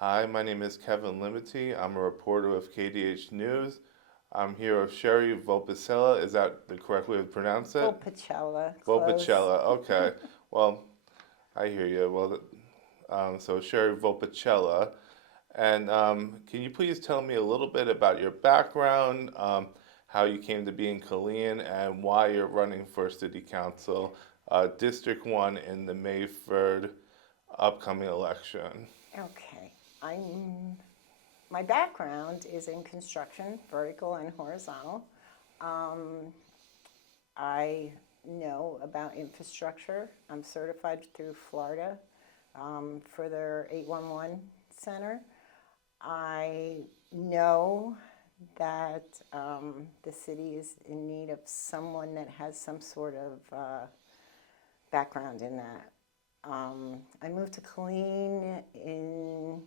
Hi, my name is Kevin Limity. I'm a reporter with KDH News. I'm here with Sherry Volpicella. Is that the correct way to pronounce it? Volpicella, close. Volpicella. Okay. Well, I hear you. So Sherry Volpicella. And can you please tell me a little bit about your background, how you came to be in Killeen, and why you're running for City Council, District 1 in the May 3rd upcoming election? Okay, my background is in construction, vertical and horizontal. Um, I know about infrastructure. I'm certified through Florida for their 811 center. I know that the city is in need of someone that has some sort of background in that. I moved to Killeen in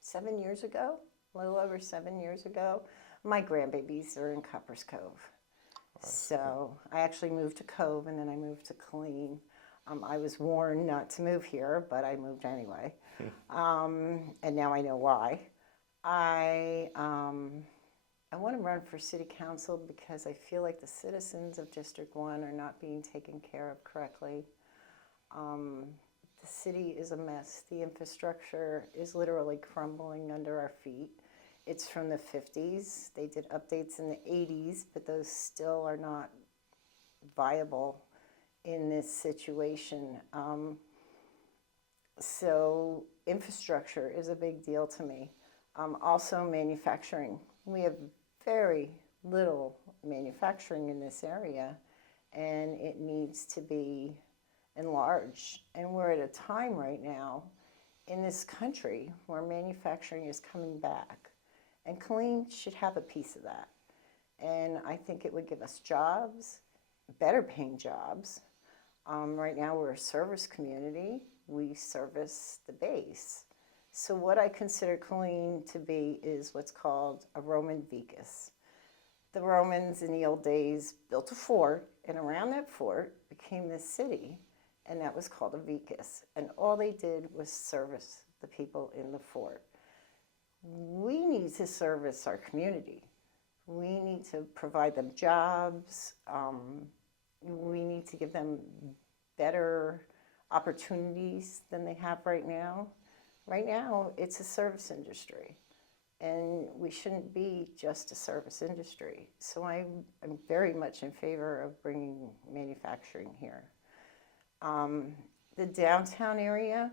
7 years ago, a little over 7 years ago. My grandbabies are in Coppers Cove. So I actually moved to Cove and then I moved to Killeen. I was warned not to move here, but I moved anyway. And now I know why. I want to run for city council because I feel like the citizens of District 1 are not being taken care of correctly. The city is a mess. The infrastructure is literally crumbling under our feet. It's from the 50s. They did updates in the 80s, but those still are not viable in this situation. So infrastructure is a big deal to me. Also manufacturing. We have very little manufacturing in this area, and it needs to be enlarged. And we're at a time right now in this country where manufacturing is coming back. And Killeen should have a piece of that. And I think it would give us jobs, better paying jobs. Right now we're a service community. We service the base. So what I consider Killeen to be is what's called a Roman vicus. The Romans in the old days built a fort, and around that fort became this city, and that was called a vicus. And all they did was service the people in the fort. We need to service our community. We need to provide them jobs. We need to give them better opportunities than they have right now. Right now, it's a service industry, and we shouldn't be just a service industry. So I'm very much in favor of bringing manufacturing here. The downtown area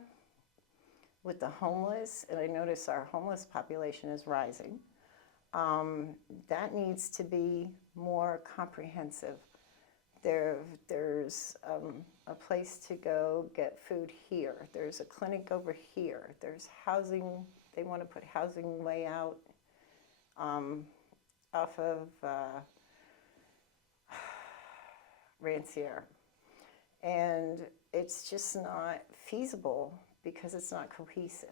with the homeless, and I notice our homeless population is rising, that needs to be more comprehensive. There's a place to go get food here. There's a clinic over here. There's housing. They want to put housing way out off of Rancière. And it's just not feasible because it's not cohesive.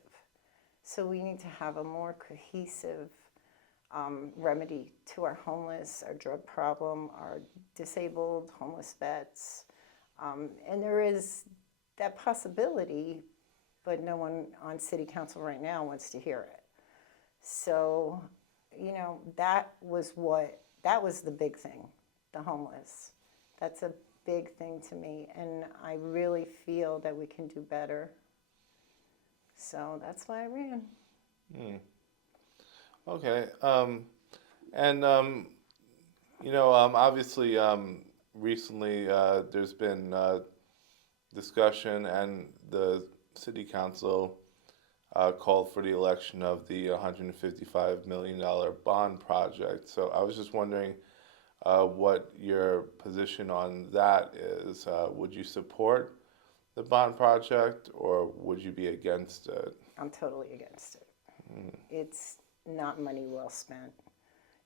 So we need to have a more cohesive remedy to our homeless, our drug problem, our disabled homeless vets. And there is that possibility, but no one on city council right now wants to hear it. So, that was the big thing, the homeless. That's a big thing to me, and I really feel that we can do better. So that's why I ran. Hmm. Okay. Obviously, recently there's been discussion, and the city council called for the election of the $155 million bond project. So I was just wondering what your position on that is. Would you support the bond project, or would you be against it? I'm totally against it. It's not money well spent.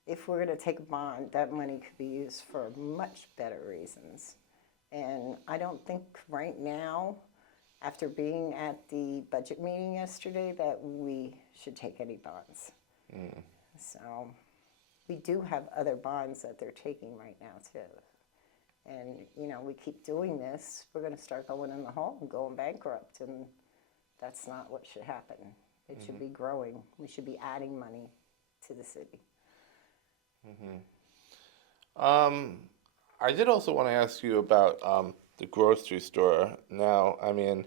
If we're going to take a bond, that money could be used for much better reasons. And I don't think right now, after being at the budget meeting yesterday, that we should take any bonds. So we do have other bonds that they're taking right now too. And we keep doing this, we're going to start going in the hole and going bankrupt, and that's not what should happen. It should be growing. We should be adding money to the city. I did also want to ask you about the grocery store. Now, I mean,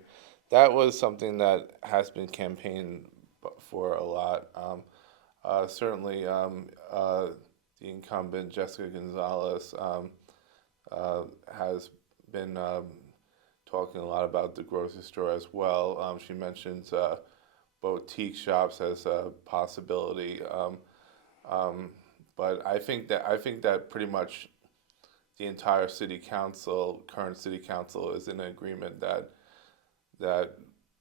that was something that has been campaigned for a lot. Certainly, the incumbent Jessica Gonzalez has been talking a lot about the grocery store as well. She mentions boutique shops as a possibility. But I think that pretty much the entire current city council, is in agreement that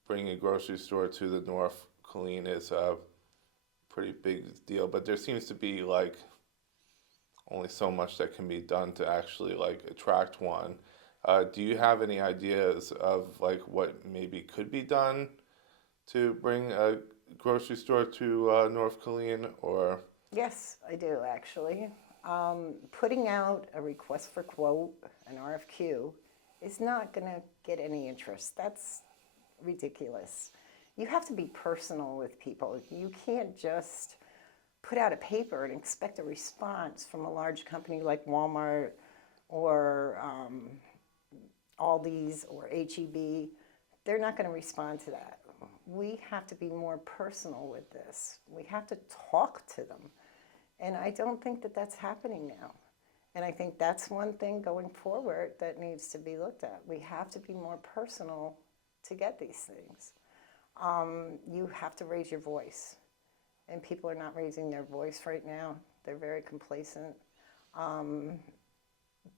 bringing a grocery store to the North Killeen is a pretty big deal. But there seems to be like only so much that can be done to actually like attract one. Do you have any ideas of like what maybe could be done to bring a grocery store to North Killeen, or? Yes, I do actually. Putting out a request for quote, an RFQ, is not going to get any interest. That's ridiculous. You have to be personal with people. You can't just put out a paper and expect a response from a large company like Walmart or Aldi's or HEB. They're not going to respond to that. We have to be more personal with this. We have to talk to them. And I don't think that that's happening now. And I think that's one thing going forward that needs to be looked at. We have to be more personal to get these things. You have to raise your voice. And people are not raising their voice right now. They're very complacent.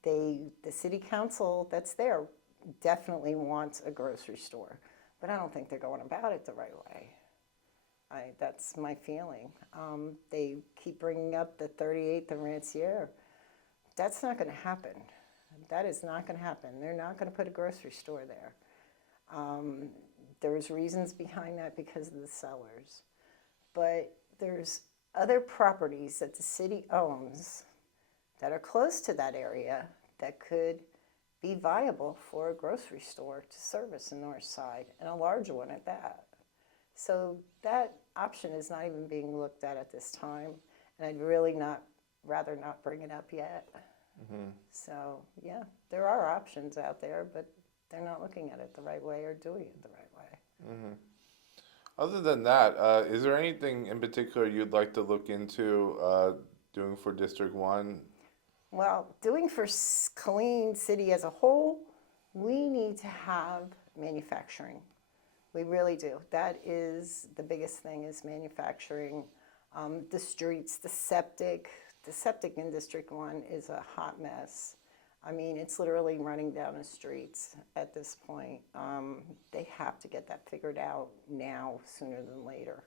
The city council that's there definitely wants a grocery store. But I don't think they're going about it the right way. That's my feeling. They keep bringing up the 38th and Rancière. That's not going to happen. That is not going to happen. They're not going to put a grocery store there. There's reasons behind that because of the sellers. But there's other properties that the city owns that are close to that area that could be viable for a grocery store to service the north side, and a large one at that. So that option is not even being looked at this time, and I'd really rather not bring it up yet. So yeah, there are options out there, but they're not looking at it the right way or doing it the right way. Other than that, is there anything in particular you'd like to look into doing for District 1? Well, doing for Killeen City as a whole, we need to have manufacturing. We really do. That is the biggest thing, is manufacturing. The streets, the septic in District 1 is a hot mess. I mean, it's literally running down the streets at this point. They have to get that figured out now, sooner than later.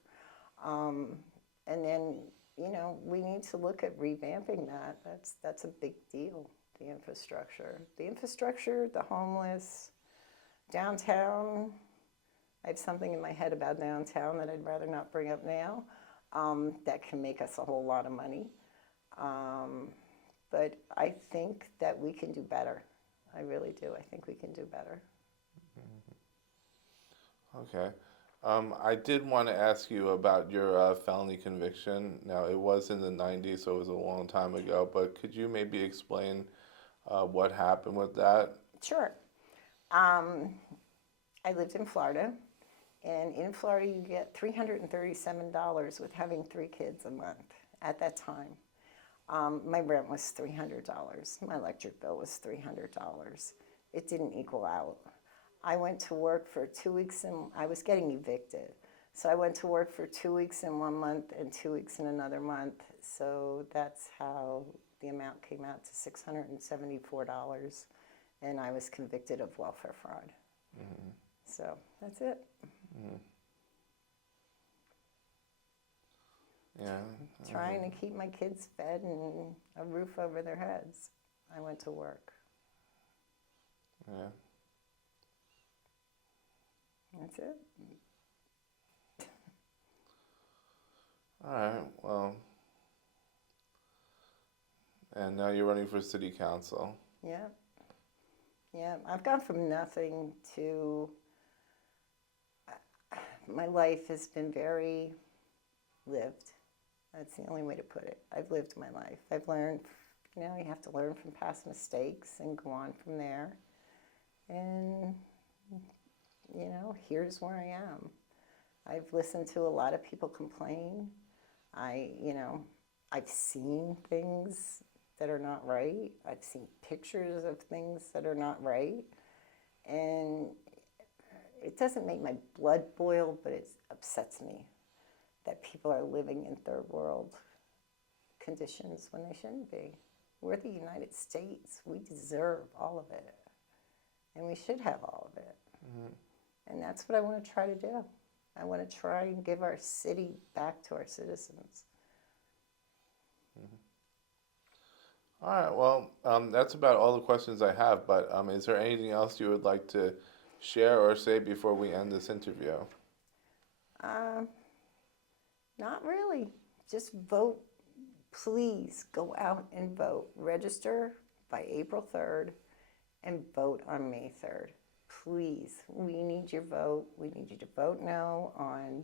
And then, you know, we need to look at revamping that. That's a big deal, the infrastructure. The homeless, downtown. I have something in my head about downtown that I'd rather not bring up now, that can make us a whole lot of money. But I think that we can do better. I really do. I think we can do better. Okay. I did want to ask you about your felony conviction. Now, it was in the 90s, so it was a long time ago, but could you maybe explain what happened with that? Sure. I lived in Florida, and in Florida you get $337 with having 3 kids a month at that time. My rent was $300. My electric bill was $300. It didn't equal out. I went to work for 2 weeks, and I was getting evicted. So I went to work for 2 weeks in one month and 2 weeks in another month. So that's how the amount came out to $674. And I was convicted of welfare fraud. So that's it. Yeah. Trying to keep my kids fed and a roof over their heads. I went to work. Yeah. That's it. All right. Well, and now you're running for city council. Yeah. Yeah. I've gone from nothing to my life has been very lived. That's the only way to put it. I've lived my life. I've learned, you know, you have to learn from past mistakes and go on from there. And, you know, here's where I am. I've listened to a lot of people complain. I've seen things that are not right. I've seen pictures of things that are not right. And it doesn't make my blood boil, but it upsets me that people are living in third world conditions when they shouldn't be. We're the United States. We deserve all of it. And we should have all of it. Mm-hmm. And that's what I want to try to do. I want to try and give our city back to our citizens. Mm-hmm. All right, well, that's about all the questions I have, but is there anything else you would like to share or say before we end this interview? Not really. Just vote. Please go out and vote. Register by April 3rd and vote on May 3rd. Please, we need your vote. We need you to vote no on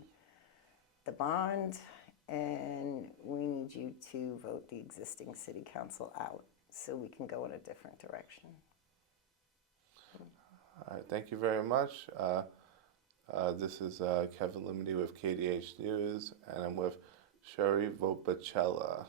the bond, and we need you to vote the existing city council out so we can go in a different direction. All right, thank you very much. This is Kevin Limity with KDH News, and I'm with Sherry Volpicella.